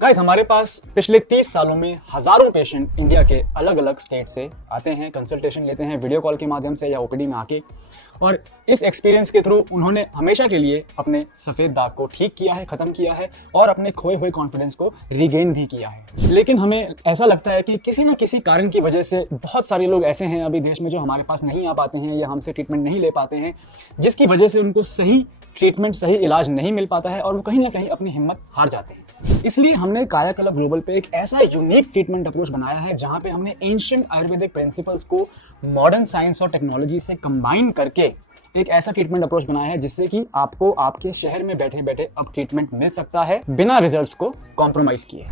Guys, हमारे पास पिछले 30 सालों में हजारों पेशेंट इंडिया के अलग अलग स्टेट से आते हैं, कंसल्टेशन लेते हैं वीडियो कॉल के माध्यम से या ओपीडी में आके, और इस एक्सपीरियंस के थ्रू उन्होंने हमेशा के लिए अपने सफ़ेद दाग को ठीक किया है, ख़त्म किया है और अपने खोए हुए कॉन्फिडेंस को रिगेन भी किया है। लेकिन हमें ऐसा लगता है कि किसी न किसी कारण की वजह से बहुत सारे लोग ऐसे हैं अभी देश में जो हमारे पास नहीं आ पाते हैं या हमसे ट्रीटमेंट नहीं ले पाते हैं, जिसकी वजह से उनको सही ट्रीटमेंट, सही इलाज नहीं मिल पाता है और वो कहीं ना कहीं अपनी हिम्मत हार जाते हैं। इसलिए हमने कायाकल्प ग्लोबल पे एक ऐसा यूनिक ट्रीटमेंट अप्रोच बनाया है जहां पे हमने एंशिएंट आयुर्वेदिक प्रिंसिपल्स को मॉडर्न साइंस और टेक्नोलॉजी से कंबाइन करके एक ऐसा ट्रीटमेंट अप्रोच बनाया है जिससे कि आपको आपके शहर में बैठे बैठे अब ट्रीटमेंट मिल सकता है बिना रिजल्ट्स को कॉम्प्रोमाइज किए।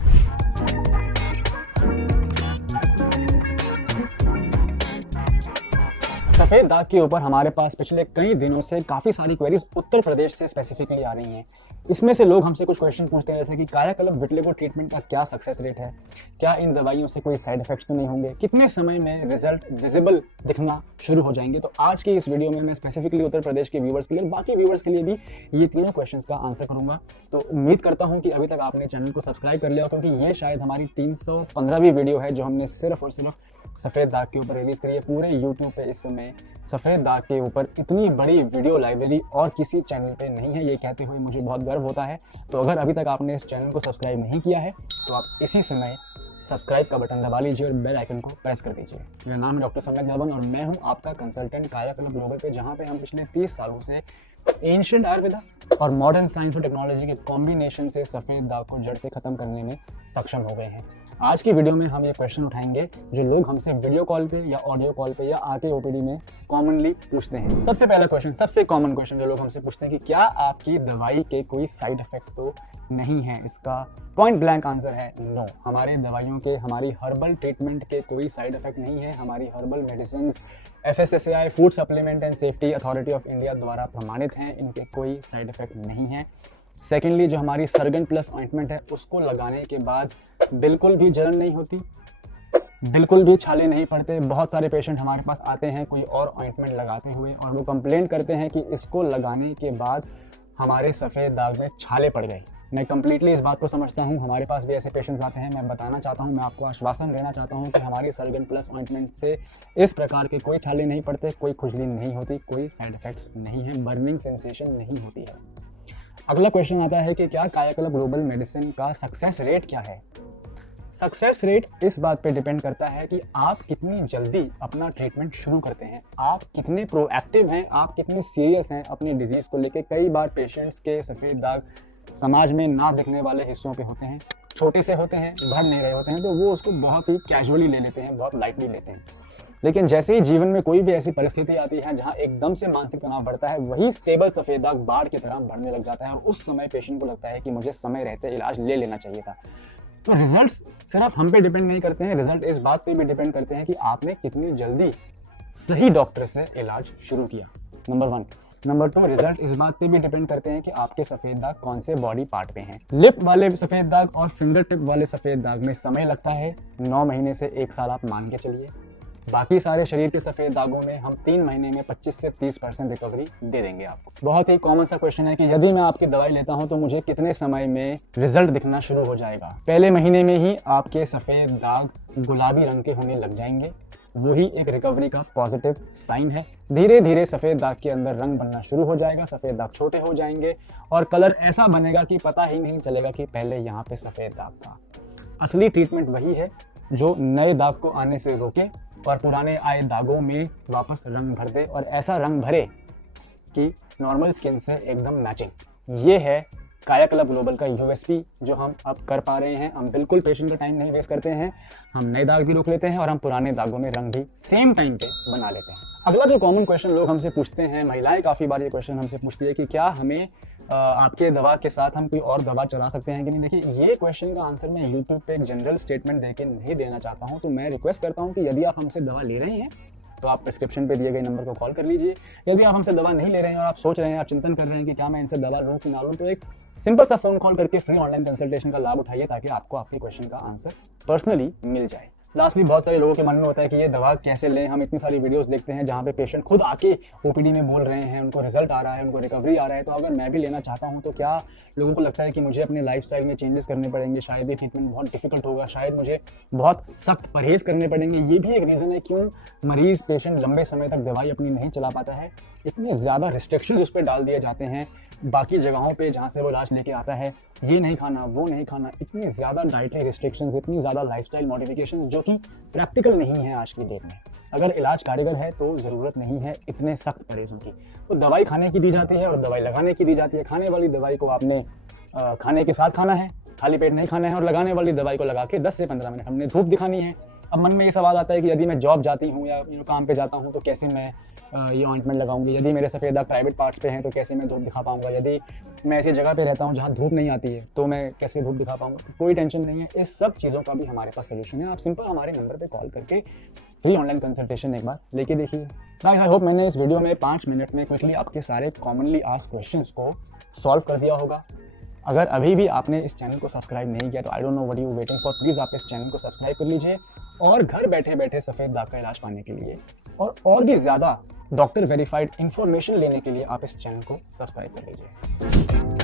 सफेद दाग के ऊपर हमारे पास पिछले कई दिनों से काफ़ी सारी क्वेरीज उत्तर प्रदेश से स्पेसिफिकली आ रही हैं। इसमें से लोग हमसे कुछ क्वेश्चन पूछते हैं जैसे कि कायाकल्प विटिलिगो ट्रीटमेंट का क्या सक्सेस रेट है, क्या इन दवाइयों से कोई साइड इफेक्ट्स तो नहीं होंगे, कितने समय में रिजल्ट विजिबल दिखना शुरू हो जाएंगे। तो आज की इस वीडियो में मैं स्पेसिफिकली उत्तर प्रदेश के व्यूवर्स के लिए, बाकी व्यूवर्स के लिए भी ये तीनों क्वेश्चंस का आंसर करूंगा। तो उम्मीद करता हूँ कि अभी तक आपने चैनल को सब्सक्राइब कर लिया, क्योंकि ये शायद हमारी 315वीं वीडियो है जो हमने सिर्फ और सिर्फ सफ़ेद दाग के ऊपर रिलीज़ करी है। पूरे यूट्यूब पे इस समय सफ़ेद दाग के ऊपर इतनी बड़ी वीडियो लाइब्रेरी और किसी चैनल पे नहीं है। ये कहते हुए मुझे बहुत गर्व होता है। तो अगर अभी तक आपने इस चैनल को सब्सक्राइब नहीं किया है तो आप इसी समय सब्सक्राइब का बटन दबा लीजिए और बेल आइकन को प्रेस कर दीजिए। मेरा नाम है डॉक्टर सम्यक नरवन और मैं हूँ आपका कंसल्टेंट कायाकल्प ग्लोबल पे, जहाँ पे हम पिछले 30 सालों से एंशिएंट आयुर्वेदा और मॉडर्न साइंस और टेक्नोलॉजी के कॉम्बिनेशन से सफ़ेद दाग को जड़ से ख़त्म करने में सक्षम हो गए हैं। आज की वीडियो में हम ये क्वेश्चन उठाएंगे जो लोग हमसे वीडियो कॉल पे या ऑडियो कॉल पे या आके ओपीडी में कॉमनली पूछते हैं। सबसे पहला क्वेश्चन, सबसे कॉमन क्वेश्चन जो लोग हमसे पूछते हैं कि क्या आपकी दवाई के कोई साइड इफेक्ट तो नहीं है। इसका पॉइंट ब्लैंक आंसर है नो। हमारे दवाइयों के, हमारी हर्बल ट्रीटमेंट के कोई साइड इफेक्ट नहीं है। हमारी herbal medicine FSSAI food supplement and safety authority of India द्वारा प्रमाणित हैं, इनके कोई साइड इफेक्ट नहीं है। सेकेंडली, जो हमारी सर्गन प्लस ऑइंटमेंट है उसको लगाने के बाद बिल्कुल भी जलन नहीं होती, बिल्कुल भी छाले नहीं पड़ते। बहुत सारे पेशेंट हमारे पास आते हैं कोई और ऑइंटमेंट लगाते हुए और वो कंप्लेन करते हैं कि इसको लगाने के बाद हमारे सफ़ेद दाग में छाले पड़ गए। मैं कंप्लीटली इस बात को समझता हूँ, हमारे पास भी ऐसे पेशेंट्स आते हैं। मैं बताना चाहता हूँ, मैं आपको आश्वासन देना चाहता हूँ कि हमारी सर्गन प्लस ऑइंटमेंट से इस प्रकार के कोई छाले नहीं पड़ते, कोई खुजली नहीं होती, कोई साइड इफेक्ट्स नहीं है, बर्निंग सेंसेशन नहीं होती है। अगला क्वेश्चन आता है कि क्या कायाकल्प ग्लोबल मेडिसिन का सक्सेस रेट क्या है। सक्सेस रेट इस बात पे डिपेंड करता है कि आप कितनी जल्दी अपना ट्रीटमेंट शुरू करते हैं, आप कितने प्रोएक्टिव हैं, आप कितने सीरियस हैं अपनी डिजीज़ को लेके। कई बार पेशेंट्स के सफ़ेद दाग समाज में ना दिखने वाले हिस्सों पे होते हैं, छोटे से होते हैं, बढ़ नहीं रहे होते हैं, तो वो उसको बहुत ही कैजुअली ले लेते हैं, बहुत लाइटली लेते हैं। लेकिन जैसे ही जीवन में कोई भी ऐसी परिस्थिति आती है जहां एकदम से मानसिक तनाव बढ़ता है, वही स्टेबल सफ़ेद दाग बाढ़ की तरह बढ़ने लग जाता है और उस समय पेशेंट को लगता है कि मुझे समय रहते इलाज ले लेना चाहिए था। तो रिजल्ट्स सिर्फ हम पे डिपेंड नहीं करते हैं, रिजल्ट इस बात पे भी डिपेंड करते हैं कि आपने कितनी जल्दी सही डॉक्टर से इलाज शुरू किया, नंबर 1। नंबर 2, रिजल्ट इस बात पे भी डिपेंड करते हैं कि आपके सफ़ेद दाग कौन से बॉडी पार्ट पे हैं। लिप वाले सफ़ेद दाग और फिंगर टिप वाले सफ़ेद दाग में समय लगता है 9 महीने से 1 साल आप मान के चलिए। बाकी सारे शरीर के सफ़ेद दागों में हम 3 महीने में 25 से 30% रिकवरी दे देंगे आपको। बहुत ही कॉमन सा क्वेश्चन है कि यदि मैं आपकी दवाई लेता हूं तो मुझे कितने समय में रिजल्ट दिखना शुरू हो जाएगा। पहले महीने में ही आपके सफ़ेद दाग गुलाबी रंग के होने लग जाएंगे, वही एक रिकवरी का पॉजिटिव साइन है। धीरे धीरे सफ़ेद दाग के अंदर रंग बनना शुरू हो जाएगा, सफ़ेद दाग छोटे हो जाएंगे और कलर ऐसा बनेगा कि पता ही नहीं चलेगा कि पहले यहाँ पे सफ़ेद दाग था। असली ट्रीटमेट वही है जो नए दाग को आने से रोके और पुराने आए दागों में वापस रंग भर दे और ऐसा रंग भरे कि नॉर्मल स्किन से एकदम मैचिंग। ये है कायाकल्प ग्लोबल का USP जो हम अब कर पा रहे हैं। हम बिल्कुल पेशेंट का टाइम नहीं वेस्ट करते हैं, हम नए दाग भी रोक लेते हैं और हम पुराने दागों में रंग भी सेम टाइम पे बना लेते हैं। अगला जो कॉमन क्वेश्चन लोग हमसे पूछते हैं, महिलाएं काफ़ी बार ये क्वेश्चन हमसे पूछती है कि क्या हमें आपके दवा के साथ हम कोई और दवा चला सकते हैं कि नहीं। देखिए, ये क्वेश्चन का आंसर मैं यूट्यूब पे एक जनरल स्टेटमेंट देके नहीं देना चाहता हूँ। तो मैं रिक्वेस्ट करता हूँ कि यदि आप हमसे दवा ले रहे हैं तो आप प्रिस्क्रिप्शन पे दिए गए नंबर को कॉल कर लीजिए। यदि आप हमसे दवा नहीं ले रहे हैं और आप सोच रहे हैं, आप चिंतन कर रहे हैं कि क्या मैं इनसे दवा लूँ कि ना लूँ, तो एक सिंपल सा फ़ोन कॉल करके फ्री ऑनलाइन कंसल्टेशन का लाभ उठाइए ताकि आपको आपके क्वेश्चन का आंसर पर्सनली मिल जाए। लास्टली बहुत सारे लोगों के मन में होता है कि ये दवा कैसे लें। हम इतनी सारी वीडियोस देखते हैं जहाँ पे पेशेंट खुद आके ओपीडी में बोल रहे हैं, उनको रिजल्ट आ रहा है, उनको रिकवरी आ रहा है। तो अगर मैं भी लेना चाहता हूँ तो क्या लोगों को लगता है कि मुझे अपने लाइफस्टाइल में चेंजेस करने पड़ेंगे, शायद ये ट्रीटमेंट बहुत डिफिकल्ट होगा, शायद मुझे बहुत सख्त परहेज़ करने पड़ेंगे। ये भी एक रीज़न है क्यों मरीज़ पेशेंट लंबे समय तक दवाई अपनी नहीं चला पाता है। इतने ज़्यादा रिस्ट्रिक्शंस उस पर डाल दिए जाते हैं बाकी जगहों पे जहाँ से वो इलाज लेके आता है, ये नहीं खाना, वो नहीं खाना, इतनी ज़्यादा डाइटरी रिस्ट्रिक्शंस, इतनी ज़्यादा लाइफस्टाइल मॉडिफिकेशन जो कि प्रैक्टिकल नहीं है आज की डेट में। अगर इलाज कारीगर है तो ज़रूरत नहीं है इतने सख्त परहेज़ों की। तो दवाई खाने की दी जाती है और दवाई लगाने की दी जाती है। खाने वाली दवाई को आपने खाने के साथ खाना है, खाली पेट नहीं खाना है, और लगाने वाली दवाई को लगा के 10 से 15 मिनट हमने धूप दिखानी है। अब मन में ये सवाल आता है कि यदि मैं जॉब जाती हूँ या काम पे जाता हूँ तो कैसे मैं ये ऑइंटमेंट लगाऊंगी, यदि मेरे सफ़ेद दाग प्राइवेट पार्ट्स पे हैं तो कैसे मैं धूप दिखा पाऊँगा, यदि मैं ऐसी जगह पे रहता हूँ जहाँ धूप नहीं आती है तो मैं कैसे धूप दिखा पाऊँगा। तो कोई टेंशन नहीं है, इस सब चीज़ों का भी हमारे पास सोल्यूशन है। आप सिंपल हमारे नंबर पर कॉल करके फ्री ऑनलाइन कंसल्टेशन एक बार लेके देखिए। गाइस, आई होप मैंने इस वीडियो में 5 मिनट में क्विकली आपके सारे कॉमनली आस्क्ड क्वेश्चंस को सॉल्व कर दिया होगा। अगर अभी भी आपने इस चैनल को सब्सक्राइब नहीं किया तो I don't know what you waiting for, please आप इस चैनल को सब्सक्राइब कर लीजिए और घर बैठे बैठे सफ़ेद दाग का इलाज पाने के लिए और भी ज़्यादा डॉक्टर वेरीफाइड इन्फॉर्मेशन लेने के लिए आप इस चैनल को सब्सक्राइब कर लीजिए।